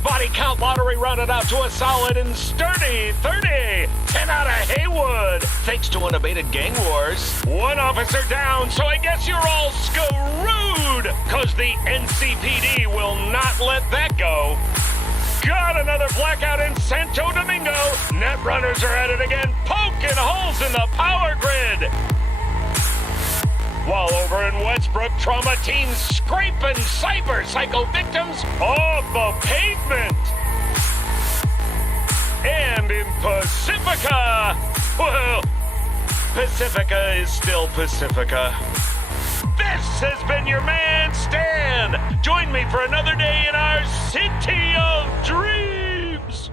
body count lottery rounded out to a solid and sturdy 30. 10 out of Haywood, thanks to unabated gang wars. One officer down, so I guess you're all screwed, cause the NCPD will not let that go. Got another blackout in Santo Domingo. Net runners are at it again, poking holes in the power grid. While over in Westbrook, trauma teams scraping cyber psycho victims off the pavement. And in Pacifica, well, Pacifica is still Pacifica. This has been your man, Stan. Join me for another day in our city of dreams.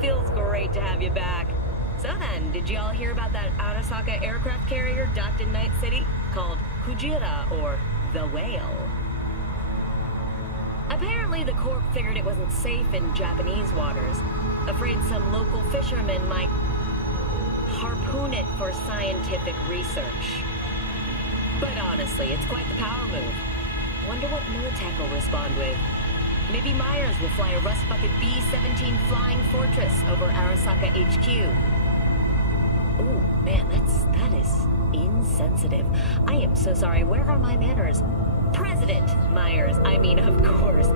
Feels great to have you back. So then, did y'all hear about that Arasaka aircraft carrier docked in Night City called Kujira, or the Whale? Apparently the Corp figured it wasn't safe in Japanese waters, afraid some local fishermen might harpoon it for scientific research. But honestly, it's quite the power move. Wonder what Militech will respond with. Maybe Myers will fly a Rust Bucket B-17 Flying Fortress over Arasaka HQ. Ooh, man, that is insensitive. I am so sorry. Where are my manners? President Myers, I mean, of course.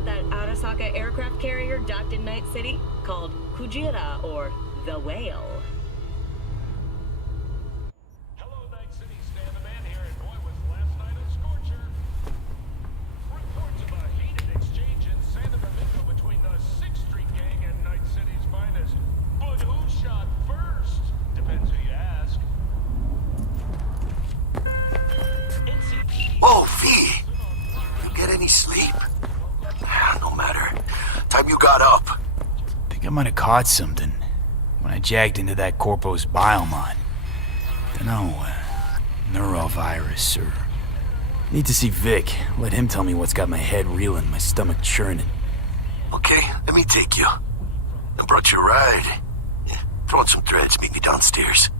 about that Arasaka aircraft carrier docked in Night City called Kujira, or the Whale? Hello, Night City. Stan the Man here, and boy, was last night a scorcher. Reports of a heated exchange in Santa Domingo between the 6th Street Gang and Night City's finest. But who shot first? Depends who you ask. Oh, V! You get any sleep? No matter. Time you got up. Think I might have caught something when I jagged into that Corpo's biomon. Dunno, neurovirus or... Need to see Vic. Let him tell me what's got my head reeling, my stomach churning. Okay, let me take you. I brought you a ride. Yeah, throw on some threads, meet me downstairs.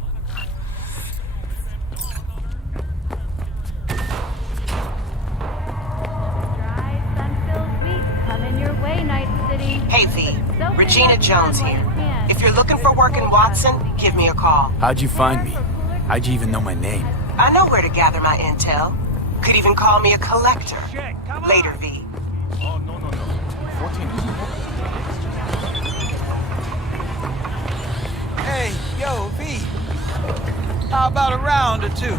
Hey V, Regina Jones here. If you're looking for work in Watson, give me a call. How'd you find me? How'd you even know my name? I know where to gather my intel. Could even call me a collector. Later, V. Oh, no. 14. Hey, yo, V. How about a round or two?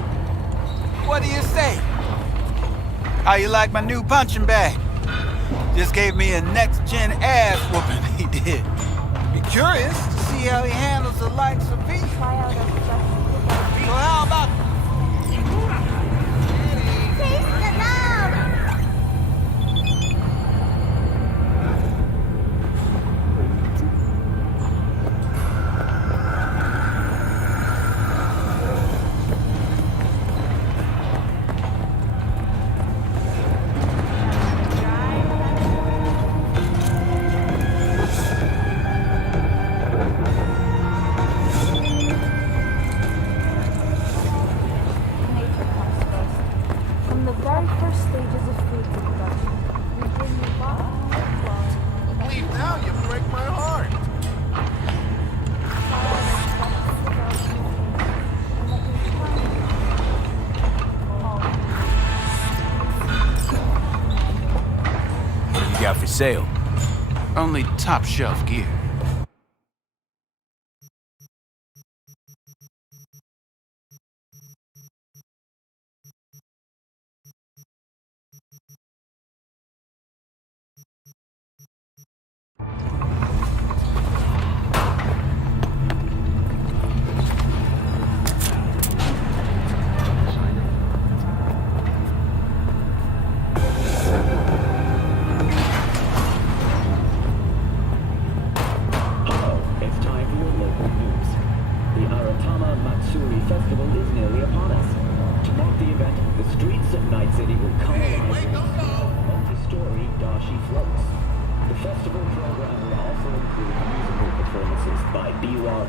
What do you say? How you like my new punching bag? Just gave me a next-gen ass whooping, he did. Be curious to see how he handles the likes of V. So how about... Got for sale. Only top shelf gear.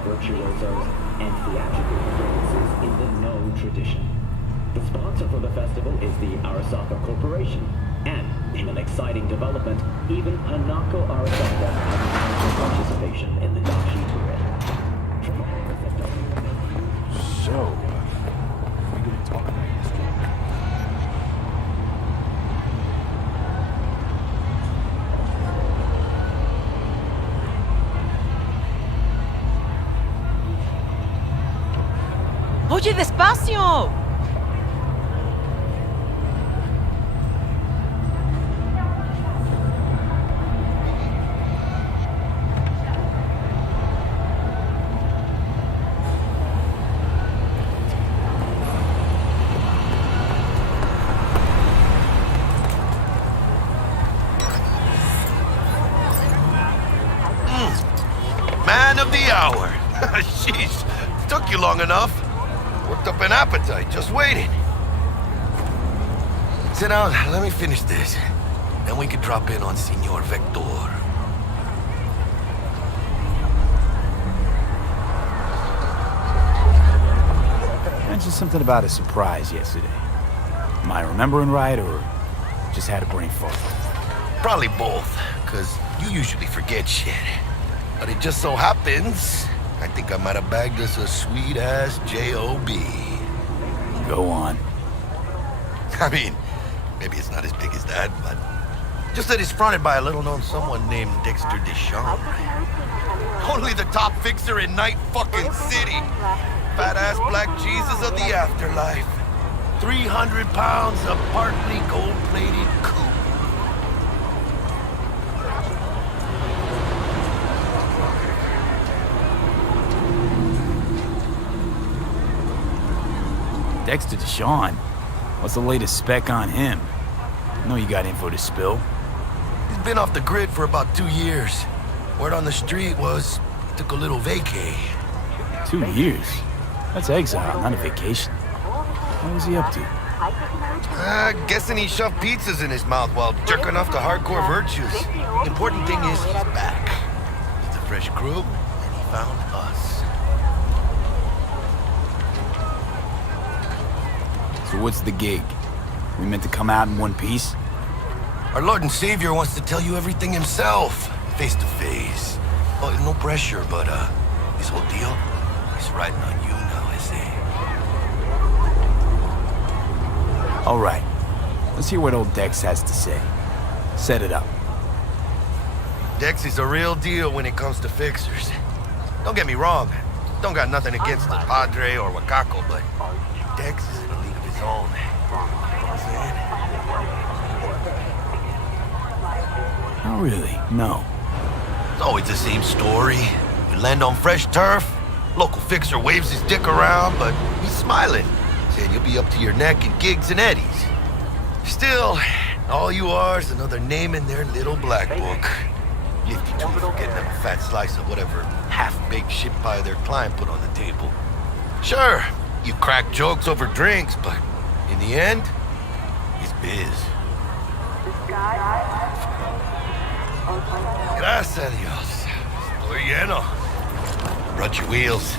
virtuosos, and theatrical performances in the No tradition. The sponsor for the festival is the Arasaka Corporation, and in an exciting development, even Hanako Arasaka has announced her participation in the Dashi parade. So, we gonna talk about this? ¡Oye, despacio! Man of the hour. Jeez, took you long enough. Worked up an appetite, just waiting. Sit down, let me finish this. Then we can drop in on Senor Vector. Mentioned something about a surprise yesterday. Am I remembering right, or just had a brain fart? Probably both, because you usually forget shit. But it just so happens, I think I might have bagged us a sweet-ass J.O.B. Go on. I mean, maybe it's not as big as that, but Just that he's fronted by a little-known someone named Dexter Deshawn. Only the top fixer in Night fucking City. Fat-ass black Jesus of the afterlife. 300 pounds of partly gold-plated coupe. Dexter Deshawn? What's the latest spec on him? I know you got info to spill. He's been off the grid for about 2 years. Word on the street was he took a little vacay. 2 years? That's exile, not a vacation. What was he up to? Guessing he shoved pizzas in his mouth while jerking off to hardcore virtues. The important thing is he's back. It's a fresh crew, and he found us. So what's the gig? We meant to come out in one piece? Our Lord and Savior wants to tell you everything himself, face to face. Oh, no pressure, but his whole deal is riding on you now, I say. All right. Let's hear what old Dex has to say. Set it up. Dex is a real deal when it comes to fixers. Don't get me wrong. Don't got nothing against the Padre or Wakako, but Dex is in a league of his own. You know what I'm saying? Not really, no. It's always the same story. You land on fresh turf, local fixer waves his dick around, but he's smiling, saying you'll be up to your neck in gigs and eddies. Still, all you are is another name in their little black book. Lifty too for getting them a fat slice of whatever half-baked shit pie their client put on the table. Sure, you crack jokes over drinks, but in the end, it's biz. Gracias a Dios. Estoy lleno. Brought your wheels.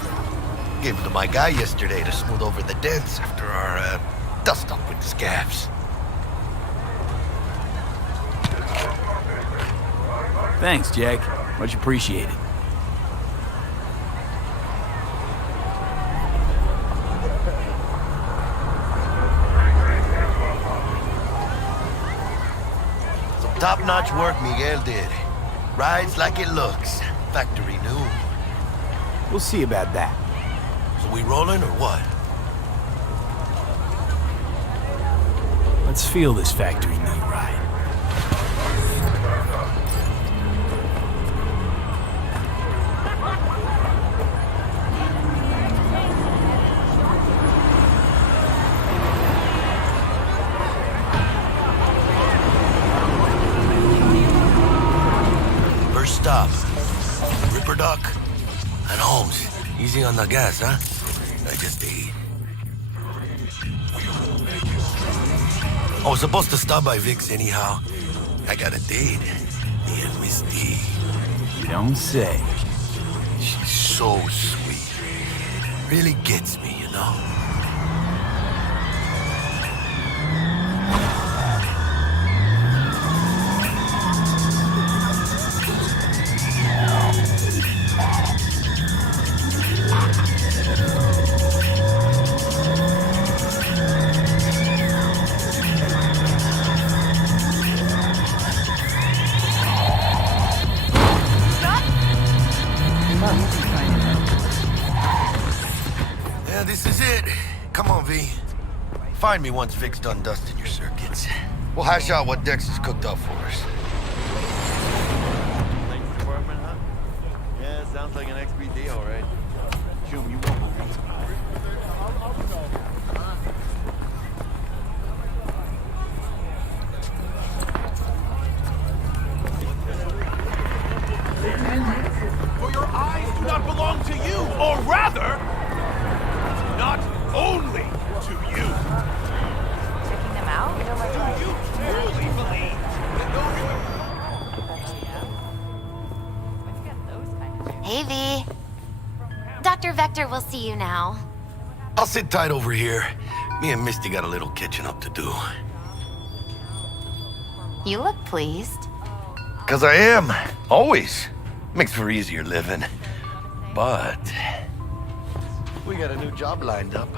Gave them to my guy yesterday to smooth over the dents after our dust-up with the scabs. Thanks, Jack. Much appreciated. Some top-notch work Miguel did. Rides like it looks. Factory new. We'll see about that. So we rolling or what? Let's feel this factory new ride. First stop. Ripper Duck and Holmes. Easy on the gas, huh? I just ate. I was supposed to stop by Vic's anyhow. I got a date. Me and Misty. You don't say. She's so sweet. Really gets me, you know? Yeah, this is it. Come on, V. Find me once Vic's done dusting your circuits. We'll hash out what Dex has cooked up for us. Lights department, huh? Yeah, sounds like an XBD, all right. Jum, you won't believe it. For your eyes do not belong to you, or rather, not only to you. Checking them out? Do you truly believe that Hey, V. Dr. Vector will see you now. I'll sit tight over here. Me and Misty got a little catching up to do. You look pleased. 'Cause I am. Always. Makes for easier living. But we got a new job lined up.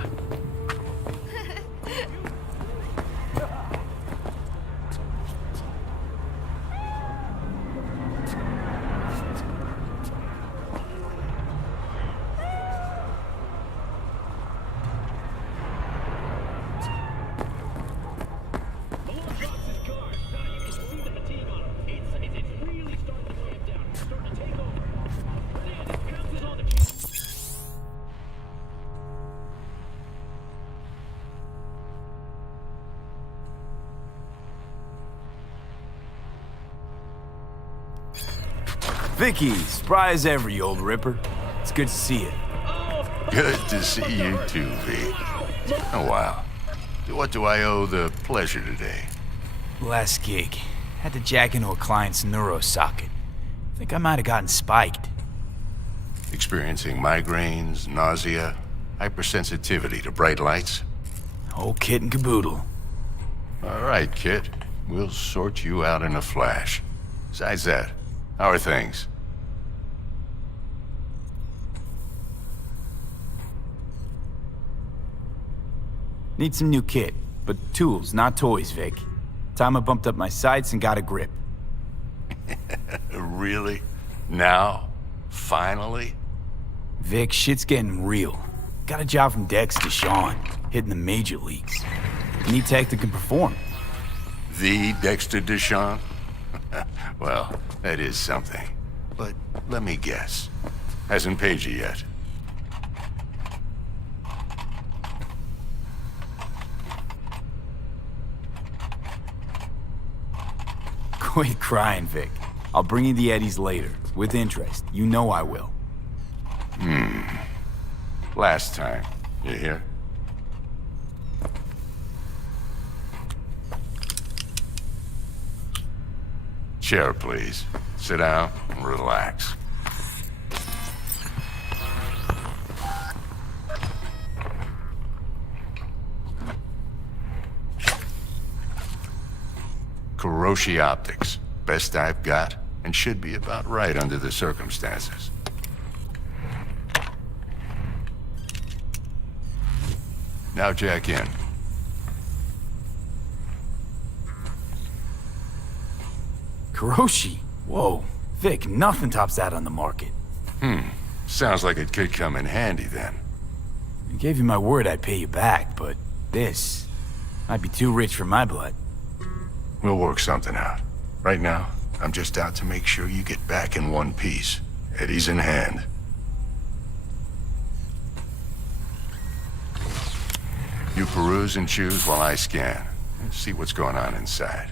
Vicky, spry as ever, you old ripper. It's good to see you. Good to see you too, V. Oh, wow. What do I owe the pleasure today? Last gig. Had to jack into a client's neuro socket. Think I might have gotten spiked. Experiencing migraines, nausea, hypersensitivity to bright lights? Whole kit and caboodle. All right, kid. We'll sort you out in a flash. Besides that, how are things? Need some new kit, but tools, not toys, Vic. Time I bumped up my sights and got a grip. Really? Now? Finally? Vic, shit's getting real. Got a job from Dex to Sean, hitting the major leagues. Need tech that can perform. The Dexter Deshawn? Well, that is something. But let me guess. Hasn't paid you yet. Quit crying, Vic. I'll bring you the eddies later, with interest. You know I will. Last time. You hear? Chair, please. Sit down and relax. Kuroshi Optics. Best I've got, and should be about right under the circumstances. Now jack in. Kuroshi? Whoa. Vic, nothing tops that on the market. Sounds like it could come in handy then. I gave you my word I'd pay you back, but this might be too rich for my blood. We'll work something out. Right now, I'm just out to make sure you get back in one piece. Eddie's in hand. You peruse and choose while I scan. Let's see what's going on inside.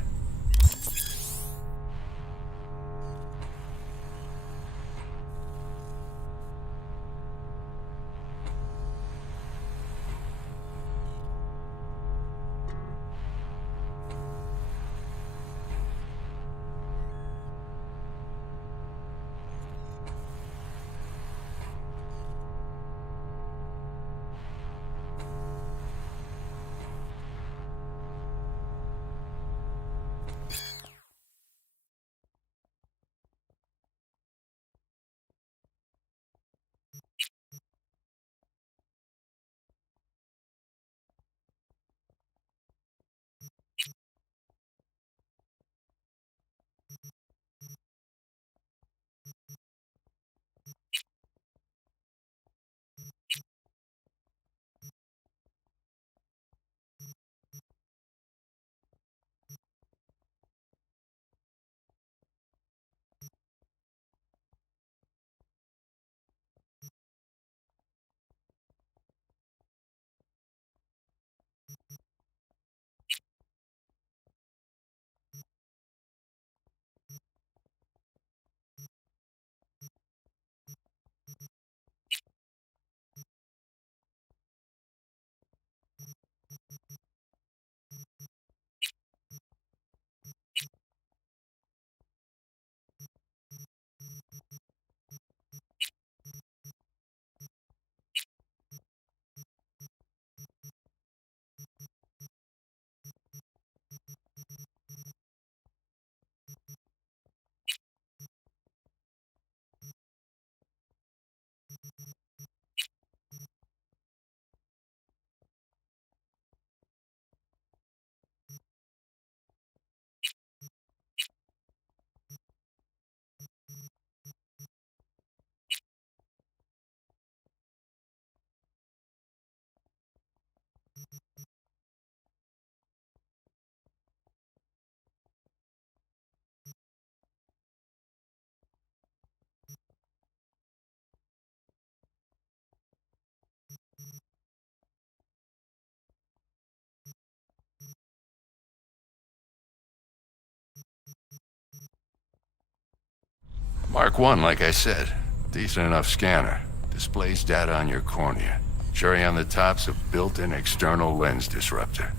Mark 1, like I said. Decent enough scanner. Displays data on your cornea. Cherry on the top's a built-in external lens disruptor.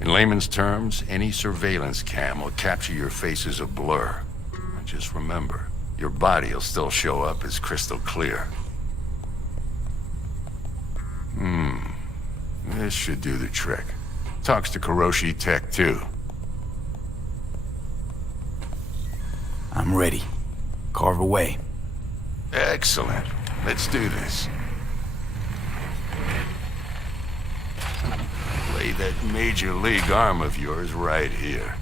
In layman's terms, any surveillance cam will capture your face as a blur. And just remember, your body will still show up as crystal clear. This should do the trick. Talks to Kuroshi Tech, too. I'm ready. Carve away. Excellent. Let's do this. Lay that major league arm of yours right here.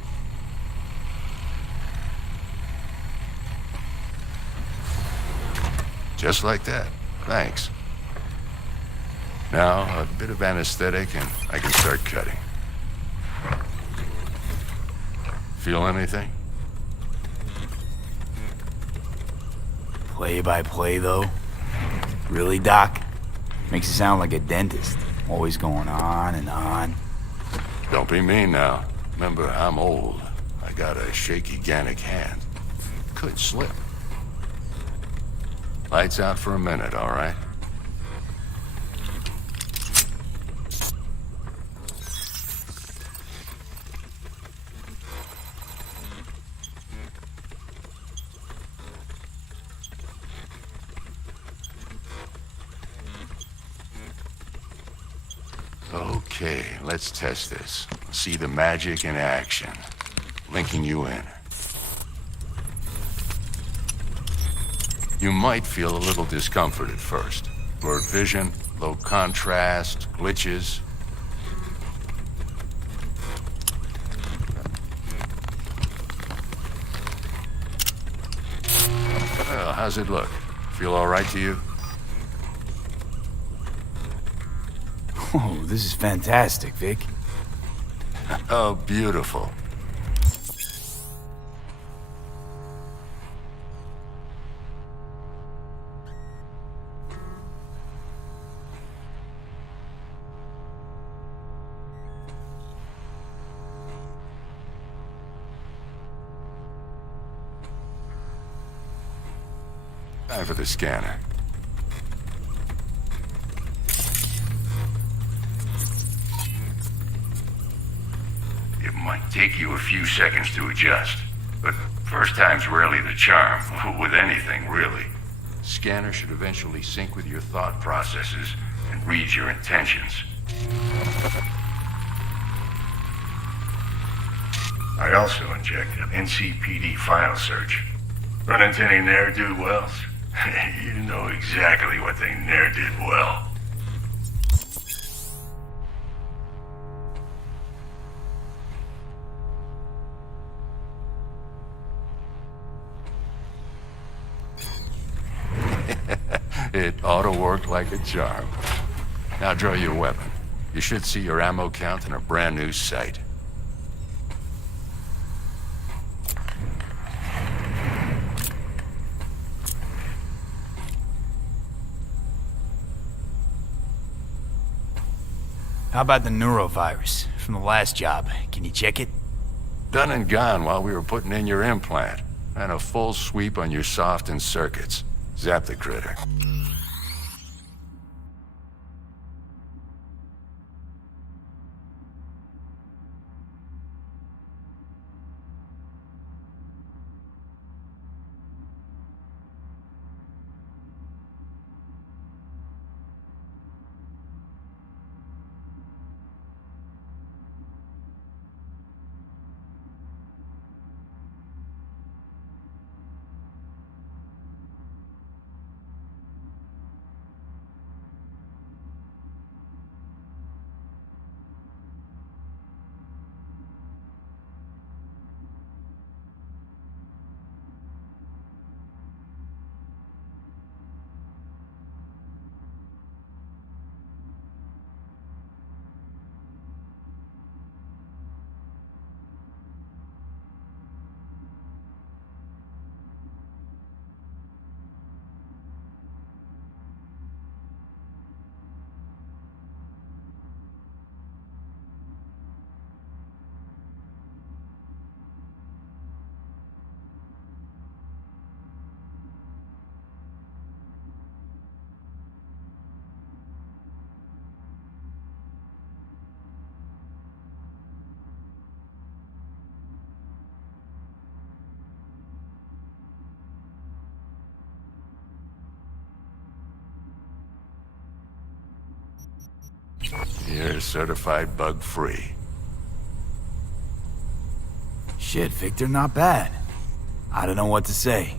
Just like that. Thanks. Now, a bit of anesthetic and I can start cutting. Feel anything? Play by play, though? Really, Doc? Makes you sound like a dentist. Always going on and on. Don't be mean now. Remember, I'm old. I got a shaky Gannic hand. Could slip. Lights out for a minute, all right? Okay, let's test this. See the magic in action. Linking you in. You might feel a little discomfort at first. Blurred vision, low contrast, glitches. Well, how's it look? Feel all right to you? Oh, this is fantastic, Vic. Oh, beautiful. Time for the scanner. It might take you a few seconds to adjust, but first time's rarely the charm, with anything, really. Scanner should eventually sync with your thought processes and read your intentions. I also inject an NCPD file search. Run into any ne'er-do-wells? You know exactly what they ne'er did well. It ought to work like a charm. Now draw your weapon. You should see your ammo count in a brand new sight. How about the neurovirus from the last job? Can you check it? Done and gone while we were putting in your implant. And a full sweep on your soft and circuits. Zap the critter. You're certified bug-free. Shit, Victor, not bad. I don't know what to say.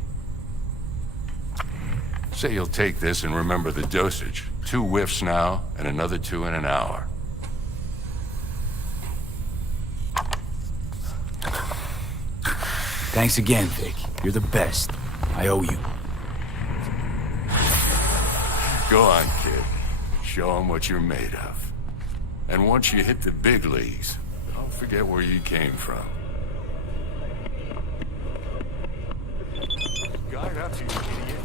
Say you'll take this and remember the dosage. 2 whiffs now, and another 2 in an hour. Thanks again, Vic. You're the best. I owe you. Go on, kid. Show them what you're made of. And once you hit the big leagues, don't forget where you came from. Guard up, you idiot.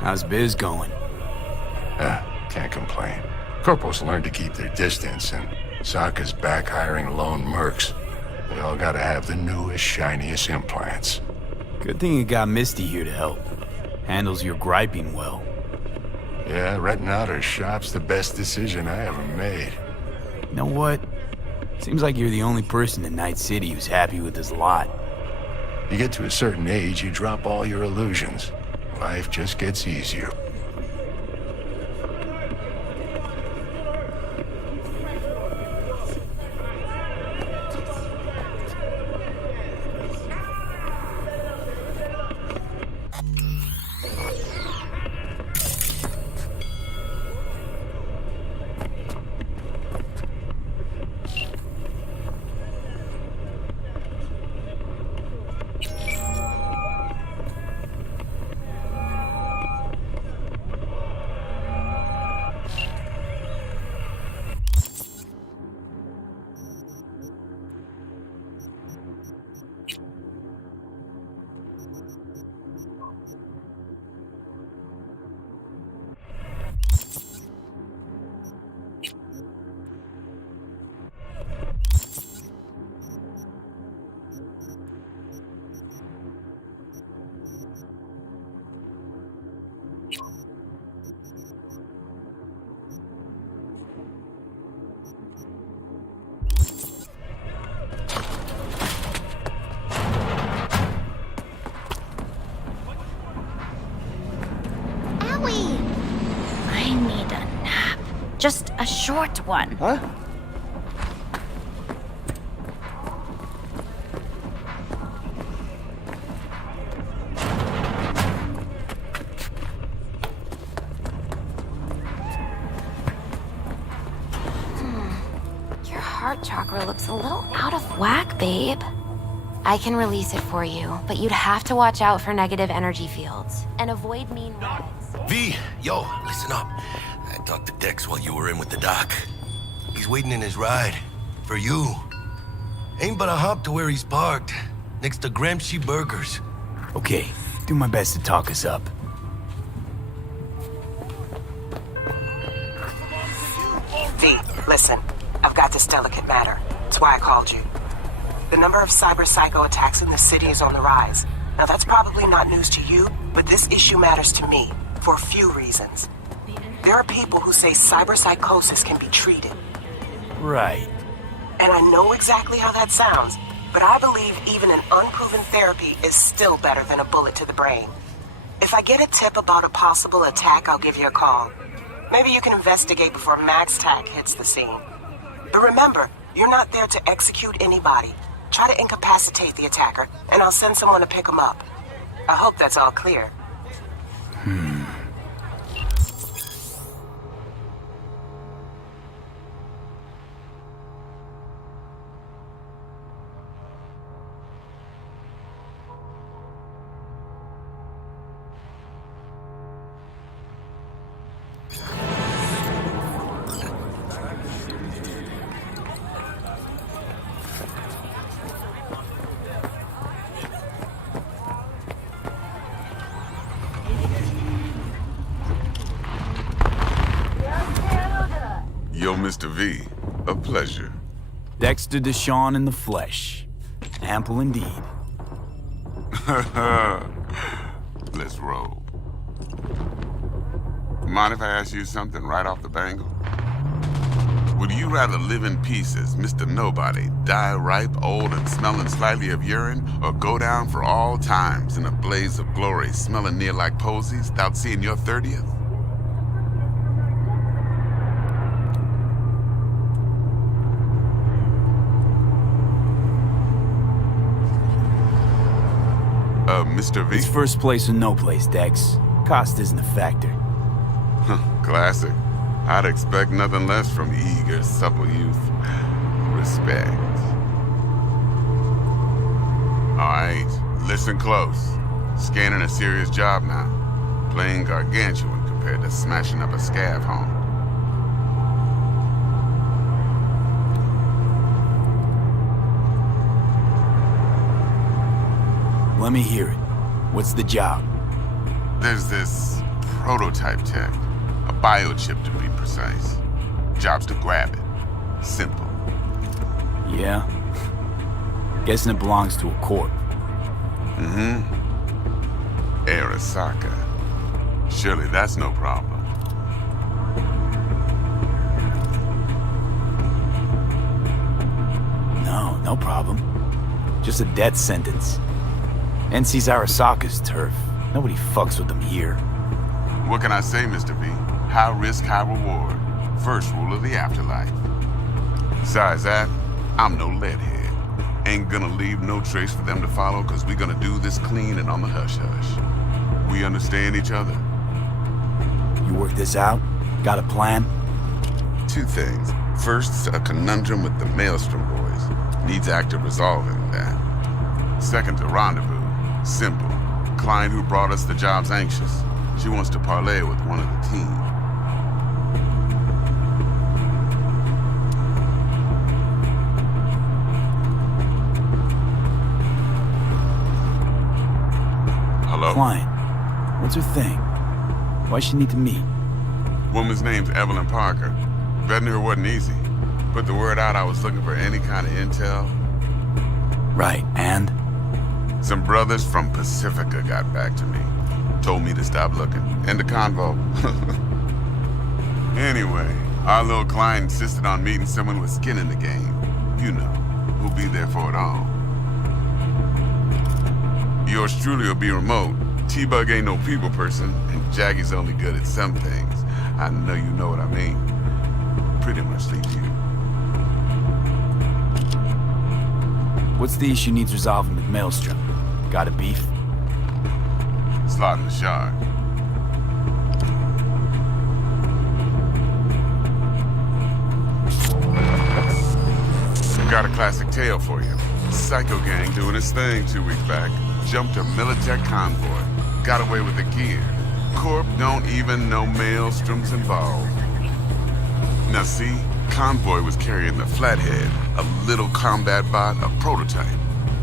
How's biz going? Can't complain. Corporals learned to keep their distance, and Sokka's back hiring lone mercs. They all gotta have the newest, shiniest implants. Good thing you got Misty here to help. Handles your griping well. Yeah, renting out her shop's the best decision I ever made. You know what? Seems like you're the only person in Night City who's happy with his lot. You get to a certain age, you drop all your illusions. Life just gets easier. Just a short one. Huh? Your heart chakra looks a little out of whack, babe. I can release it for you, but you'd have to watch out for negative energy fields and avoid mean rides. V, yo, listen up. I talked to Dex while you were in with the doc. He's waiting in his ride. For you. Ain't but a hop to where he's parked. Next to Gramsci Burgers. Okay, do my best to talk us up. V, listen. I've got this delicate matter. That's why I called you. The number of cyber psycho attacks in the city is on the rise. Now that's probably not news to you, but this issue matters to me for a few reasons. There are people who say cyber psychosis can be treated. Right. And I know exactly how that sounds, but I believe even an unproven therapy is still better than a bullet to the brain. If I get a tip about a possible attack, I'll give you a call. Maybe you can investigate before MaxTac hits the scene. But remember, you're not there to execute anybody. Try to incapacitate the attacker, and I'll send someone to pick him up. I hope that's all clear. Yo, Mr. V, a pleasure. Dexter Deshawn in the flesh. Ample indeed. Let's roll. Mind if I ask you something right off the bangle? Would you rather live in pieces, Mr. Nobody, die ripe, old, and smelling slightly of urine, or go down for all times in a blaze of glory, smelling near like posies, without seeing your 30th? Mr. V? It's first place or no place, Dex. Cost isn't a factor. Classic. I'd expect nothing less from eager, supple youth. Respect. Alright, listen close. Scanning a serious job now. Playing gargantuan compared to smashing up a scav home. Let me hear it. What's the job? There's this prototype tech. A biochip, to be precise. Job's to grab it. Simple. Yeah? Guessing it belongs to a corp. Mm-hmm. Arasaka. Surely that's no problem. No problem. Just a death sentence. NC's Arasaka's turf. Nobody fucks with them here. What can I say, Mr. V? High risk, high reward. First rule of the afterlife. Besides that, I'm no leadhead. Ain't gonna leave no trace for them to follow, cause we gonna do this clean and on the hush-hush. We understand each other. You work this out? Got a plan? Two things. First, a conundrum with the Maelstrom boys. Needs active resolving that. Second, a rendezvous. Simple. Client who brought us the job's anxious. She wants to parlay with one of the team. Hello? Client. What's her thing? Why she need to meet? Woman's name's Evelyn Parker. Vetting her wasn't easy. Put the word out I was looking for any kind of intel. Right, and? Some brothers from Pacifica got back to me. Told me to stop looking. End of convo. Anyway, our little client insisted on meeting someone with skin in the game. You know, who'll be there for it all. Yours truly will be remote. T-Bug ain't no people person, and Jaggy's only good at some things. I know you know what I mean. pretty much leave you. What's the issue needs resolving with Maelstrom? Got a beef? Slot in the shard. Got a classic tale for you. Psycho gang doing its thing 2 weeks back. Jumped a Militech convoy. Got away with the gear. Corp don't even know Maelstrom's involved. Now see, convoy was carrying the Flathead, a little combat bot, a prototype.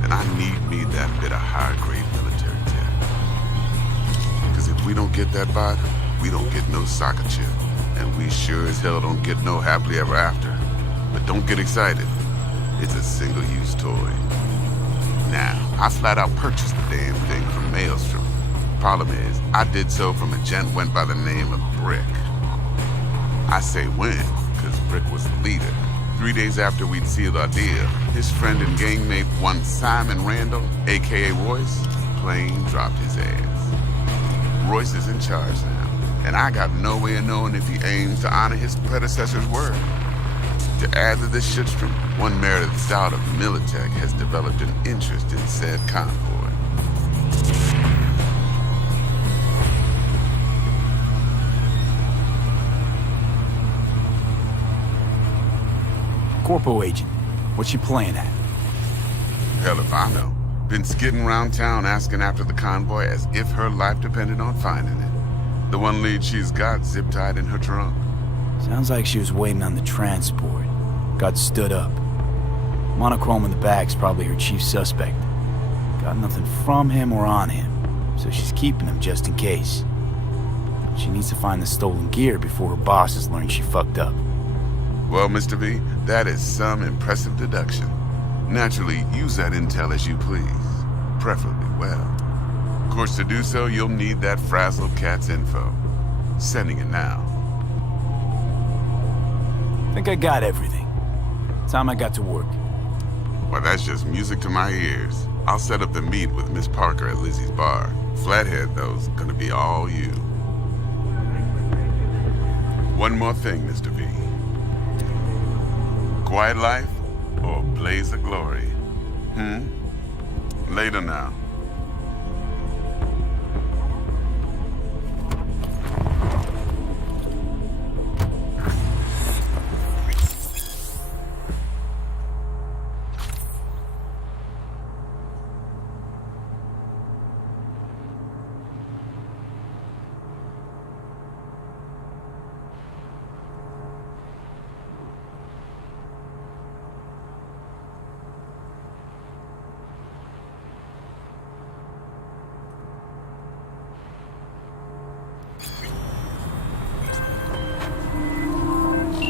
And I need me that bit of high-grade military tech. Because if we don't get that bot, we don't get no soccer chip. And we sure as hell don't get no happily ever after. But don't get excited. It's a single-use toy. Now, I flat out purchased the damn thing from Maelstrom. Problem is, I did so from a gent went by the name of Brick. I say when, because Brick was the leader. 3 days after we'd sealed our deal, his friend and gangmate, one Simon Randall, aka Royce, plain dropped his ass. Royce is in charge now, and I got no way of knowing if he aims to honor his predecessor's word. To add to this shitstorm, one Meredith Stout of Militech has developed an interest in said convoy. Corpo agent, what's she playing at? Hell if I know. Been skidding around town asking after the convoy as if her life depended on finding it. The one lead she's got zip-tied in her trunk. Sounds like she was waiting on the transport. Got stood up. Monochrome in the back's probably her chief suspect. Got nothing from him or on him, so she's keeping him just in case. She needs to find the stolen gear before her bosses learn she fucked up. Well, Mr. V, that is some impressive deduction. Naturally, use that intel as you please. Preferably well. Of course, to do so, you'll need that frazzled cat's info. Sending it now. Think I got everything. Time I got to work. Well, that's just music to my ears. I'll set up the meet with Miss Parker at Lizzie's bar. Flathead, though's gonna be all you. One more thing, Mr. V. Quiet life or blaze of glory? Later now.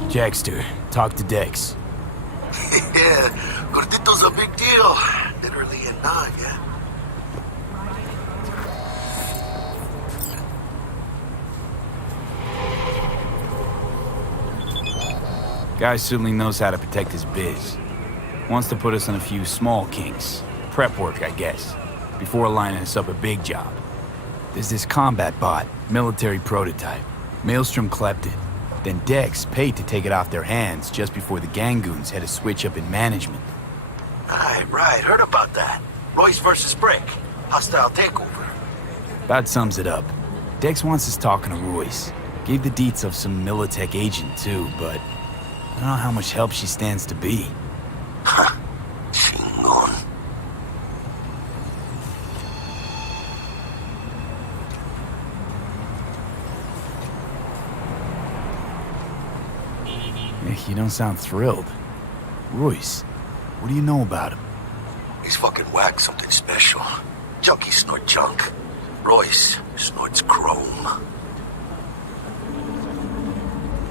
Jackster, talk to Dex. Yeah, Gordito's a big deal. Literally and not, yeah. Guy certainly knows how to protect his biz. Wants to put us on a few small kinks. Prep work, I guess. Before lining us up a big job. There's this combat bot, military prototype. Maelstrom clept it. Then Dex paid to take it off their hands just before the Gangoons had a switch up in management. Right, heard about that. Royce versus Brick. Hostile takeover. About sums it up. Dex wants us talking to Royce. Gave the deets of some Militech agent too, but I don't know how much help she stands to be. Ha. Chingon. You don't sound thrilled. Royce, what do you know about him? He's fucking whack, something special. Junkies snort junk. Royce snorts chrome.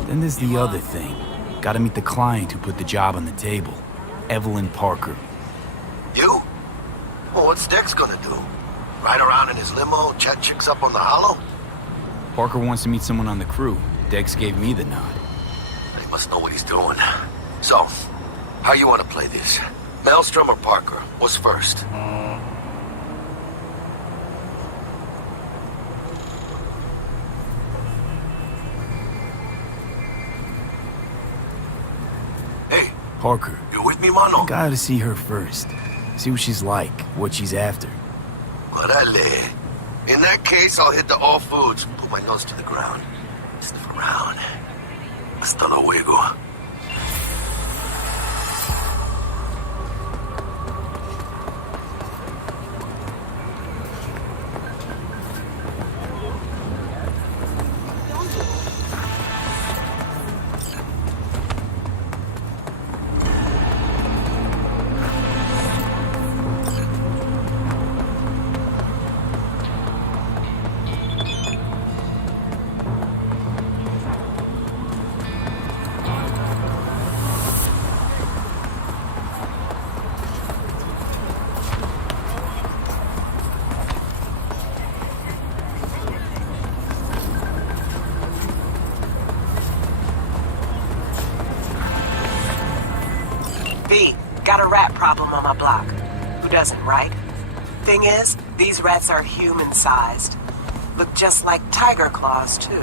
Then there's the other thing. Gotta meet the client who put the job on the table. Evelyn Parker. You? Well, what's Dex gonna do? Ride around in his limo, chat chicks up on the hollow? Parker wants to meet someone on the crew. Dex gave me the nod. He must know what he's doing. So, how you want to play this? Maelstrom or Parker? What's first? Parker. You with me, mano? I gotta see her first. See what she's like, what she's after. Orale. In that case, I'll hit the all foods, put my nose to the ground, sniff around. Hasta luego. V, got a rat problem on my block. Who doesn't, right? Thing is, these rats are human-sized. Look just like tiger claws, too.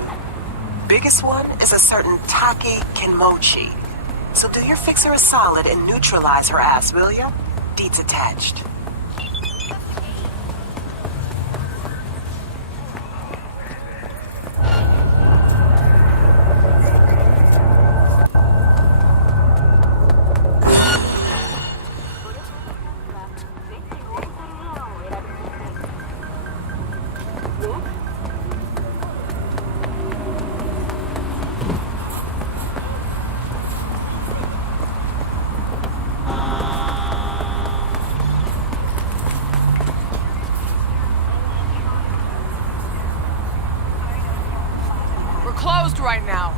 Biggest one is a certain Taki Kenmochi. So do your fixer a solid and neutralize her ass, will ya? Deeds attached. We're closed right now.